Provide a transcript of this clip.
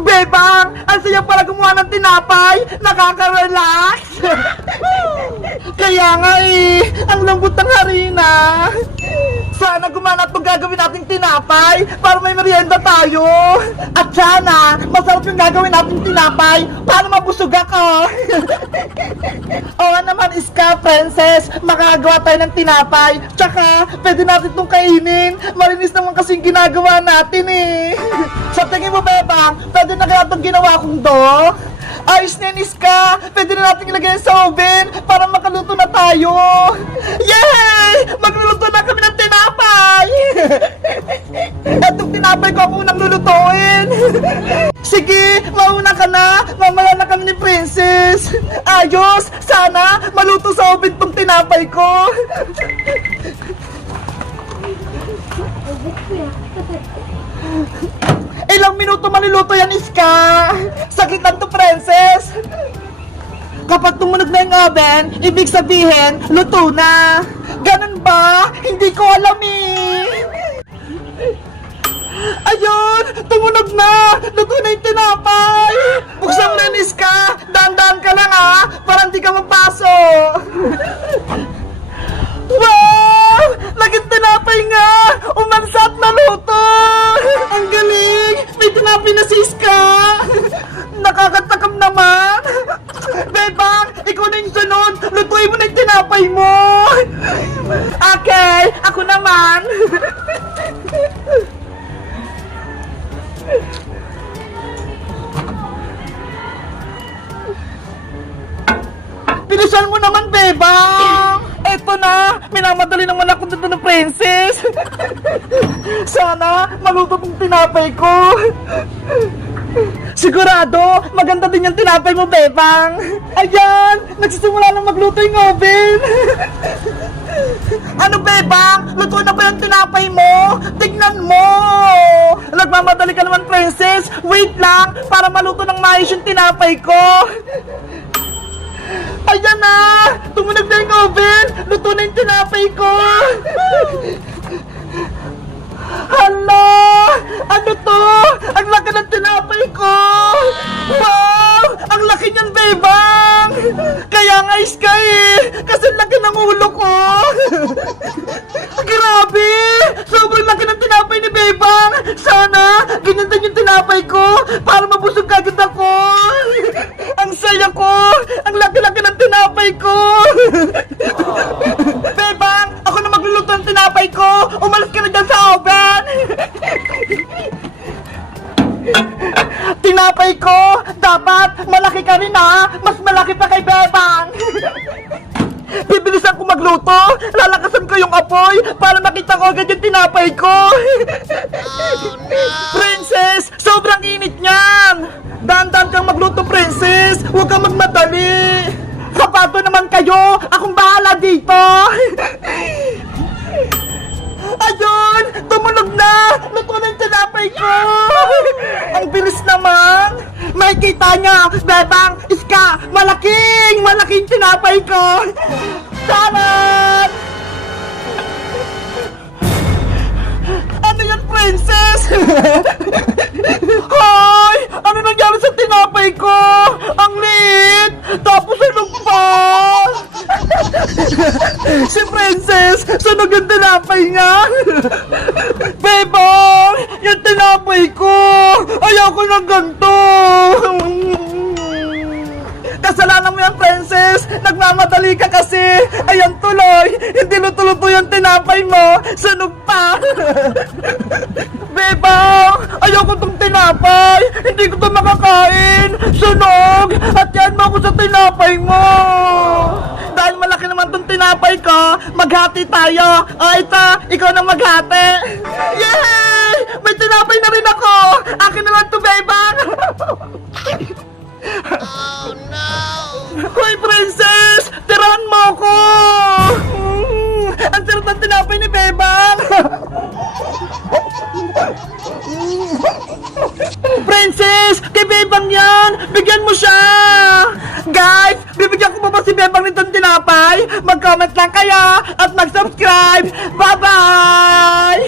Bebang, ang saya pala gumawa ng tinapay. Nakaka-relax. Kaya nga eh, ang lambot ng harina. Sana gumana itong gagawin nating tinapay para may merienda tayo. At sana, masarap yung gagawin nating tinapay para mabusog ako. Oo naman, Iska, Princess, makagawa tayo ng tinapay. Tsaka, pwede natin itong kainin. Malinis naman kasi yung ginagawa natin eh. Sa tingin mo, Bebang, pwede na kaya itong ginawa kong do? Ayos na yan, Iska! Pwede na natin ilagay sa oven para makaluto na tayo! Yay! Magluluto na kami ng tinapay! Etong tinapay ko ang unang lulutuin! Sige, mauna ka na! Mamaya na kami ni Princess! Ayos! Sana maluto sa oven tong tinapay ko! Ilang minuto maluluto yan, Iska! Sakitan to, Princess! Kapag tumunog na yung oven, ibig sabihin, luto na! Ganun ba? Hindi ko alam eh! Ayun! Tumunog na! Luto na yung tinapay! Buksan mo na yun, Iska! Dahan-dahan ka lang ha! Para hindi ka mapaso! Wow! Naging tinapay nga! Umansa at naluto! Ang galing! May tinapay na si Iska! Nakakatakam naman! Bebang! Ikaw na yung sunod! Lutuin mo na yung tinapay mo! Okay! Ako naman! Bilisan mo naman, Bebang! Eto na! Minamadali naman ako dito ng Princess! Sana maluto tong tinapay ko! Sigurado, maganda din yung tinapay mo, Bebang! Ayan! Nagsisimula na magluto yung oven! Ano, Bebang? Luto na ba yung tinapay mo? Tignan mo! Nagmamadali ka naman, Princess! Wait lang! Para maluto ng maayos yung tinapay ko! Ayan na! Tumunog na yung oven! Luto na yung tinapay ko! Hala! Ano to? Ang laki ng tinapay ko! Wow! Ang laki niyan, Bebang! Kaya nga, Iska eh! Kasi laki ng ulo ko! Grabe! Sobrang laki ng tinapay ni Bebang! Sana, ganyan din yung tinapay ko para mabusog agad ako! Ang saya ko! Ang laki-laki ng tinapay ko! Bebang! Ako na magluluto ng tinapay ko! Umalis ka na dyan sa oven! Tinapay ko! Dapat malaki ka rin ha! Mas malaki pa kay Bebang! Bibilisan ko magluto! Lalakasan ko yung apoy para makita ko agad yung tinapay ko! Oh, no. Princess! Sobrang init niyan! Dahan-dahan kang magluto, Princess! Huwag kang magmadali! Sapato naman kayo! Akong bahala dito! Ayun! Tumunog na! Luto na yung tinapay ko! Ang bilis naman! Makikita niya! Bebang! Iska! Malaking tinapay ko! Salamat! Ano yan, Princess? Hoy! Ano nangyari sa tinapay ko? Ang liit! Tapos ano pa? Si Princess! Sunog yung tinapay niya! Bebang! Yung tinapay ko! Ayoko ng ganito! Kasalanan mo yan, Princess! Nagmamadali ka kasi! Ayan tuloy! Hindi luto-luto yung tinapay mo! Sunog pa! Bebang! Ayoko tong tinapay! Hindi ko to makakain! Sunog! At yan mo ako sa tinapay mo! Dahil malaki naman tong tinapay ko, maghati tayo! O ito, ikaw na maghati! Yay! May tinapay na rin ako! Akin na lang to, Bebang! Oh no! Hoy, Princess! Tirahan mo ako! Ang sarap ng tinapay ni Bebang! Princess! Kay Bebang yan! Bigyan mo siya! Guys! Bibigyan ko pa ba si Bebang nitong tinapay? Mag-comment lang kayo at mag-subscribe! Bye-bye!